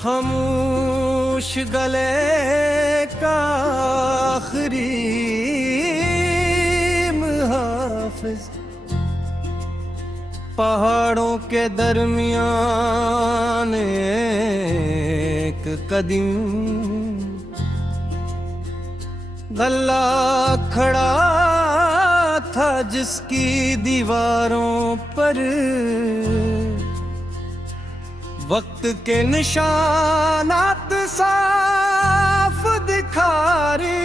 खामोश गले का आखिरी मुहाफिज, पहाड़ों के दरमियान एक कदीम गल्ला खड़ा था, जिसकी दीवारों पर वक्त के निशानात साफ दिखा रहे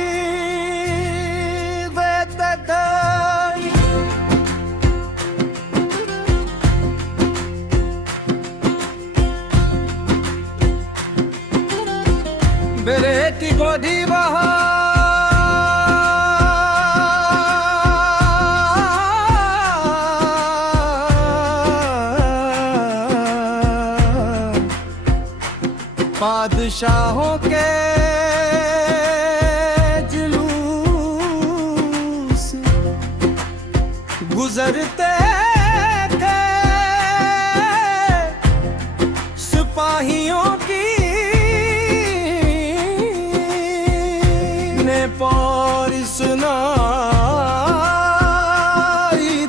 बेतदाई। बेरेती गोदी बहा बादशाहों के जुलूस गुजरते थे, सिपाहियों की ने पर सुनाई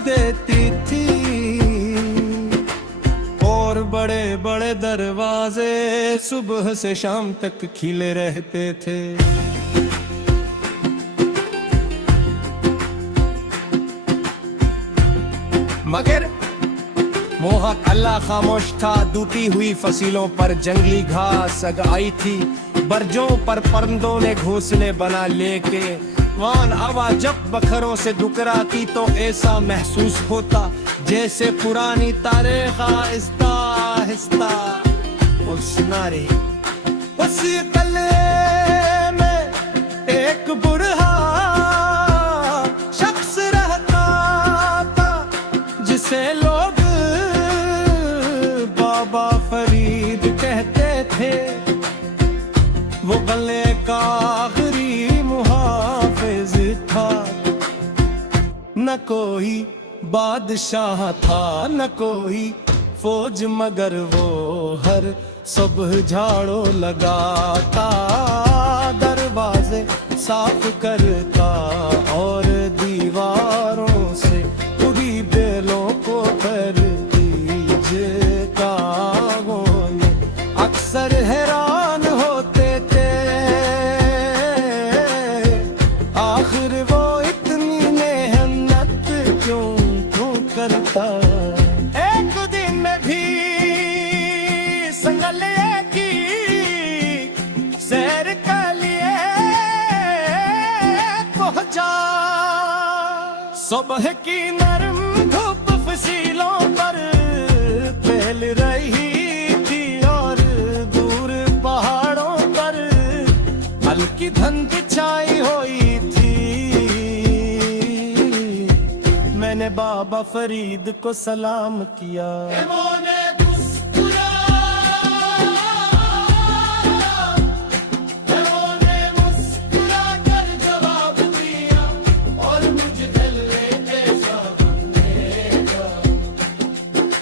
देती थी, और बड़े बड़े दरवाजे सुबह से शाम तक खिले रहते थे। मगर मोहक अल्लाह खामोश था। टूटी हुई फसलों पर जंगली घास अग आई थी, बरजों पर परिंदों ने घोंसले बना लेके वान हवा जब बखरों से दुकराती तो ऐसा महसूस होता जैसे पुरानी तारीख आहिस्ता आहिस्ता और सुना रही। उस कले में एक बुढ़ा शख्स रहता था, जिसे लोग बाबा फरीद कहते थे। वो गले का आखिरी मुहाफिज था, न कोई बादशाह था न कोई फौज, मगर वो हर सुबह झाड़ू लगाता, दरवाजे साफ करता और दीवारों से उड़ी बेलों को कर दीजे कागों ने अक्सर हैरान होते थे, आखिर वो इतनी मेहनत क्यों करता। एक दिन में भी संगले की सैर के लिए पहुंचा। सुबह की नरम धूप फसीलों पर फैल रही थी, और दूर पहाड़ों पर हल्की धुंध छाई हुई थी। मैंने बाबा फरीद को सलाम किया।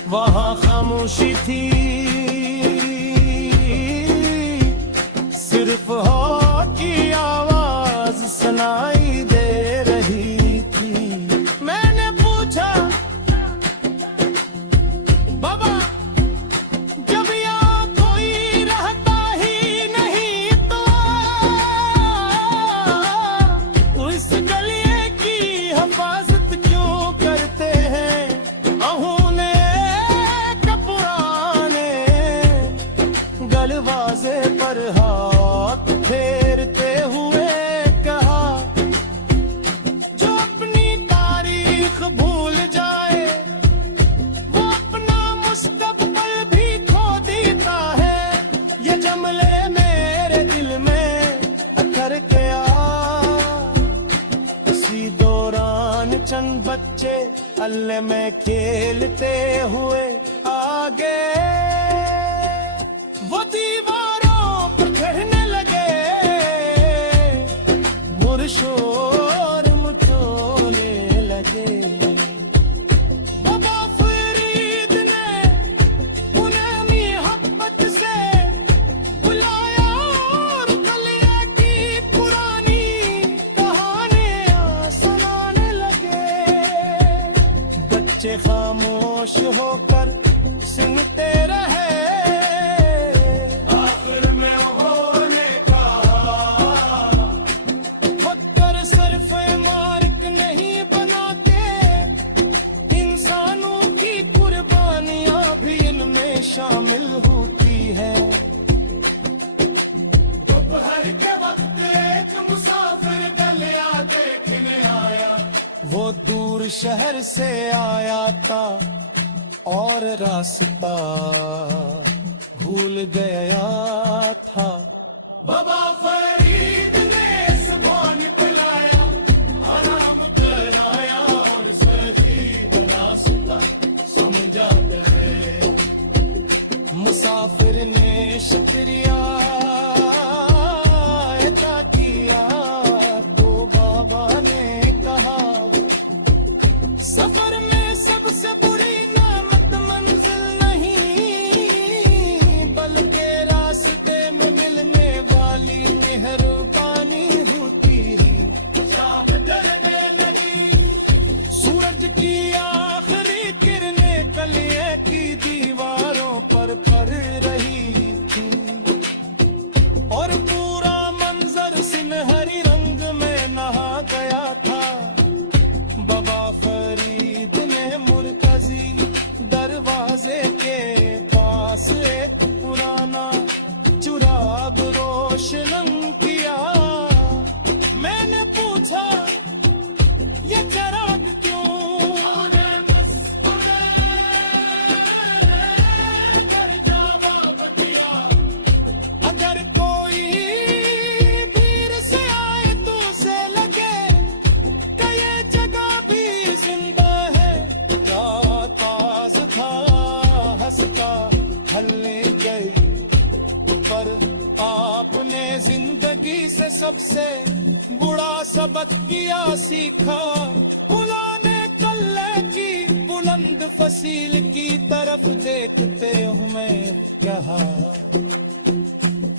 वहाँ खामोशी थी, सिर्फ हवा की आवाज सुनाई दे रही थी। मैंने पूछा, बाबा जब यहाँ कोई रहता ही नहीं तो इस गलिए की हिफाजत क्यों करते हैं? दरवाजे पर हाथ फेरते हुए कहा, जो अपनी तारीख भूल जाए वो अपना मुस्तकबिल भी खो देता है। ये जुमले मेरे दिल में अतर गया। इसी दौरान चंद बच्चे अल्ले में खेलते हुए आगे वो दीवारों पर चढ़ने लगे, मुरशोर मुटोने लगे। बाबा फरीद ने उन्हें मोहब्बत से बच्चे खामोश होकर सुनते रहे। आखिर में उन्होंने कहा, फक्कर सिर्फ मार्क नहीं बनाते, इंसानों की कुर्बानियां भी इनमें शामिल होती है। दोपहर के वक्त एक मुसाफिर गलियां देखने आया, वो दूर शहर से आया था और रास्ता भूल गया था। बाबा फरीद ने सुभान पिलाया, आराम कराया और सजीद रास्ता समझा गए। मुसाफिर ने शुक्रिया अदा किया तो बाबा ने कहा, सफर में सबसे बुरी नेमत मंजिल नहीं, बल्कि रास्ते में मिलने वाली मेहरबानी होती है। चाँद ढलने लगी, सूरज की आखिरी किरणें कलिए की दीवारों पर पड़ रही थी और पूरा मंजर सुनहरी रंग में नहा गया था। बाबा फरीद ने मुर्तजी दरवाजे के पास एक पुराना चुराग रोशन किया। मैंने पूछा, ये चराग क्यों कर जवाब दिया, अगर कोई भीड़ से आए तो उसे लगे कि ये जगह भी जिंदा है। रात ताज़ था, हंसता हलने गए, पर आपने जिंदगी से सबसे बुरा सबक किया सीखा। बुलाने कल्ले की बुलंद फसील की तरफ देखते हूँ मैं कहा,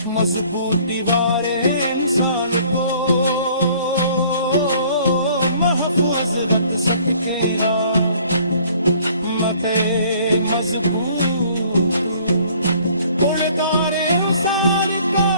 मजबूत दीवारें इंसान को महफूज रख सकते हैं, मते मजबूत कुलकारे उसार का